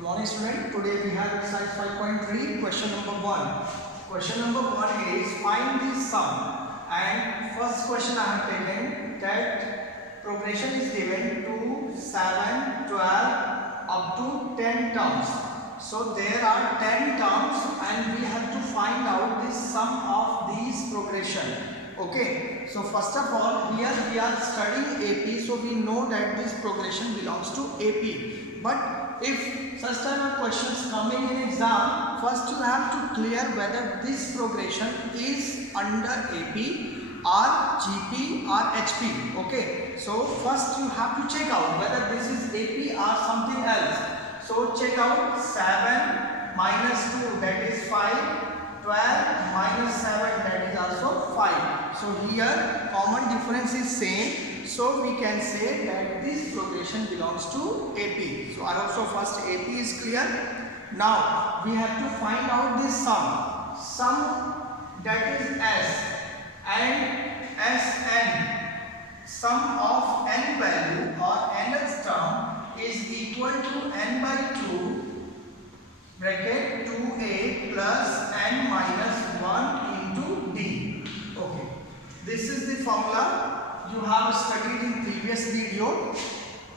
Good morning, student. Today we have exercise 5.3, question number 1. Question number 1 is find the sum. And first question I have taken that progression is given to 7, 12 up to 10 terms. So there are 10 terms and we have to find out the sum of these progression. Okay, so first of all, here we are studying AP, so we know that this progression belongs to AP. But if such type of questions coming in exam, first you have to clear whether this progression is under AP or GP or HP. Okay, so first you have to check out whether this is AP or something else. So check out 7 minus 2, that is 5. 12 minus 7, that is also 5. So here common difference is same. So we can say that this progression belongs to AP. So I hope so first AP is clear. Now we have to find out this sum. Sum, that is S and Sn. Sum of n value or nth term is equal to n by 2 bracket 2a plus n minus 1 into d. Okay, this is the formula you have studied in previous video.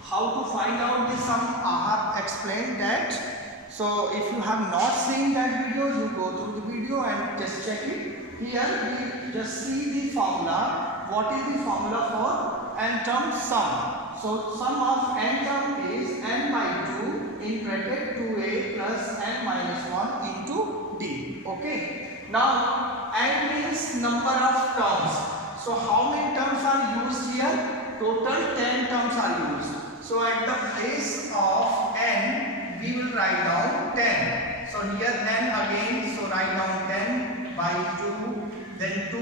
How to find out the sum, I have explained that. So if you have not seen that video, you go through the video and just check it. Here we just see the formula. What is the formula for n term sum? So sum of n term is n by 2 in bracket 2a plus n minus 1 into d. Okay. Now n means number of terms. So how many terms are used here? Total 10 terms are used. So at the place of n we will write down 10. So here n again, so write down 10 by 2, then 2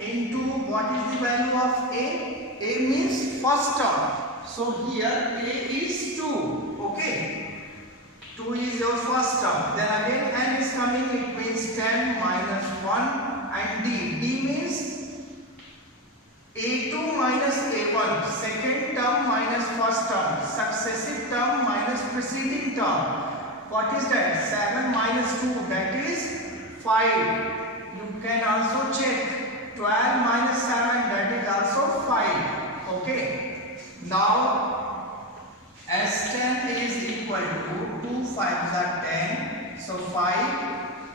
into what is the value of a? A means first term. So here a is 2. Okay. 2 is your first term. Then again n is coming, it means 10 minus 1 and d. D means a2 minus a1, second term minus first term, successive term minus preceding term. What is that? 7 minus 2, that is 5. You can also check 12 minus 7, that is also 5. Okay. Now S10 is equal to 2 5s are 10, so 5,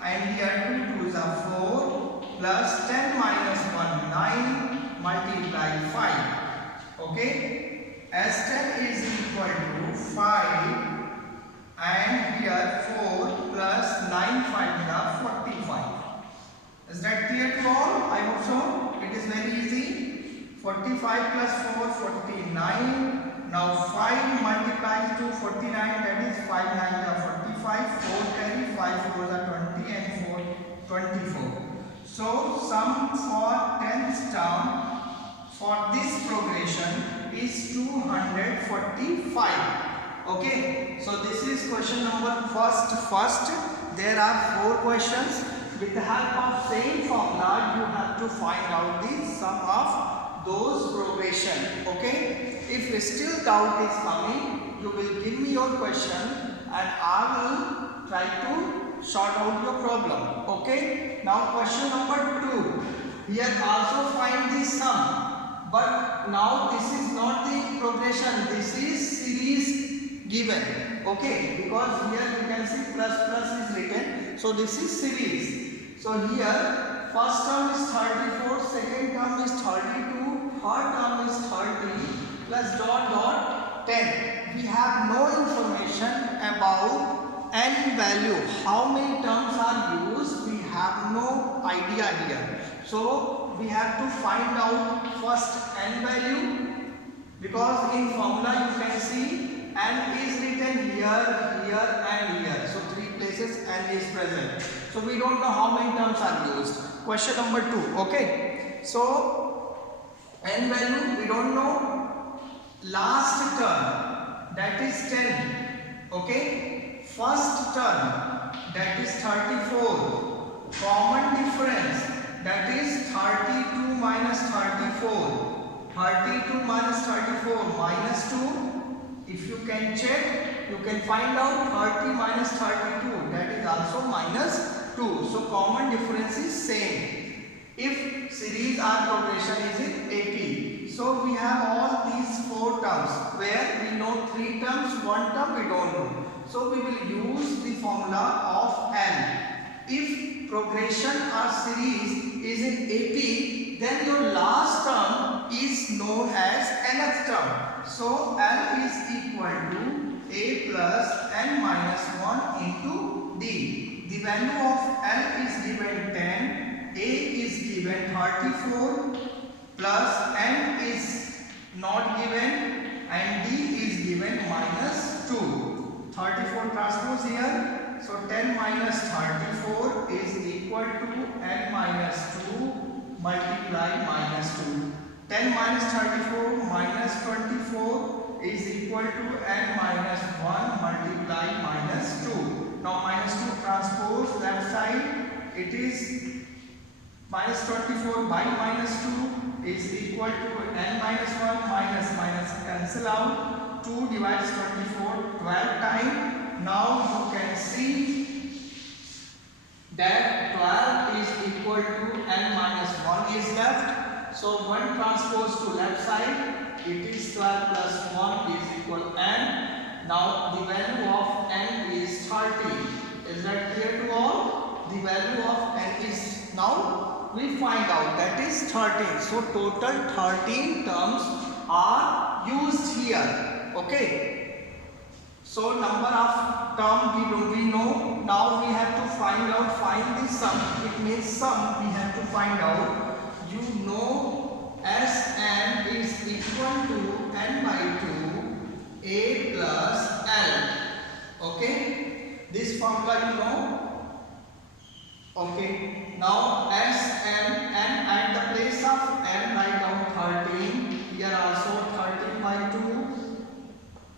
and here 2 2s are 4 plus 10 minus 1 9 multiply 5. Okay, S10 is equal to 5 and here 4 plus 9 5s are 45. Is that clear to all? I hope so. It is very easy. 45 plus 4 49. Now 5 multiplies to 49, that is 5 9s are 45, 4 carry, 5 4s are 20 and 4 24. So sum for 10th term for this progression is 245. Okay, so this is question number first. There are 4 questions. With the help of same formula, you have to find out the sum of those progression. Okay, if still doubt is coming, you will give me your question and I will try to sort out your problem. Okay, now question number 2. Here also find the sum, but now this is not the progression, this is series given. Okay, because here you can see plus is written, so this is series. So here first term is 34, second term is 32, third term is 30 plus dot 10. We have no information about n value. How many terms are used? We have no idea here. So we have to find out first n value, because in formula you can see n is written here and here. So 3 places n is present. So we don't know how many terms are used. Question number 2. Okay. So n value we don't know. Last term, that is 10. Okay. First term, that is 34. Common difference, that is 32 minus 34. 32 minus 34 minus 2. If you can check, you can find out 30 minus 32, that is also minus 2. So common difference is same. If series or progression is in 80. So we have all these 4 terms where we know 3 terms, 1 term we don't know. So we will use the formula of L. If progression or series is in 80, then your last term is known as nth term. So L is equal to A plus n minus 1 into D. The value of L is given 10, A is given 34, plus n is not given and D is given minus 2. 34 transpose here. So 10 minus 34 is equal to n minus 2 multiply minus 2. 10 minus 34 minus 24 is equal to n minus 1 multiply minus 2. Now minus 2 transpose left side. It is minus 24 by minus 2 is equal to n minus 1 minus cancel out. 2 divides 24 12 times. Now you can see that 12 is equal to n minus 1 is left. So 1 transpose to left side. It is 12 plus 1 is equal n. Now the value of n is 30. Is that clear to all? The value of n is, now we find out, that is 13. So total 13 terms are used here. Okay. So number of term we know. Now we have to find the sum. It means sum we have to find out. You know Sn is equal to n by 2 A plus L. Okay. This formula you know. Okay. Now Sn, and at the place of n write down 13. Here also 13 by 2.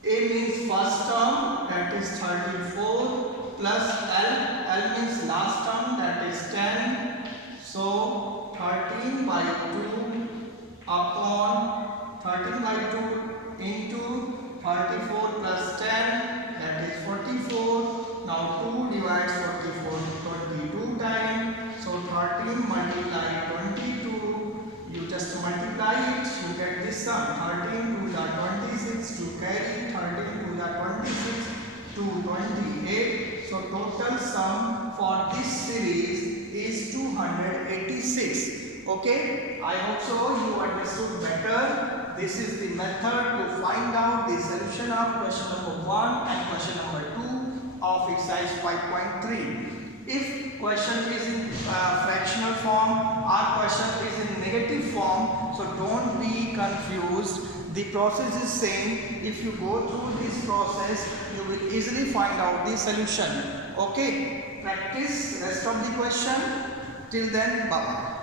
A means first term, that is 34, plus L means last term, that is 10. So 13 by 2 upon 13 by 2 into 34 plus 10, that is 44. Now 2 divides 44 22 times. So 13 multiply 22. You just multiply it, you get this sum. 13 to the 26 to carry 13 to the 26 to 28. So total sum for this series is 286. Okay, I hope so you understood better. This is the method to find out the solution of question number 1 and question number 2 of exercise 5.3. If question is in fractional form or question is in negative form, so don't be confused. The process is same. If you go through this process, you will easily find out the solution. Okay, practice rest of the question. Till then, bye bye.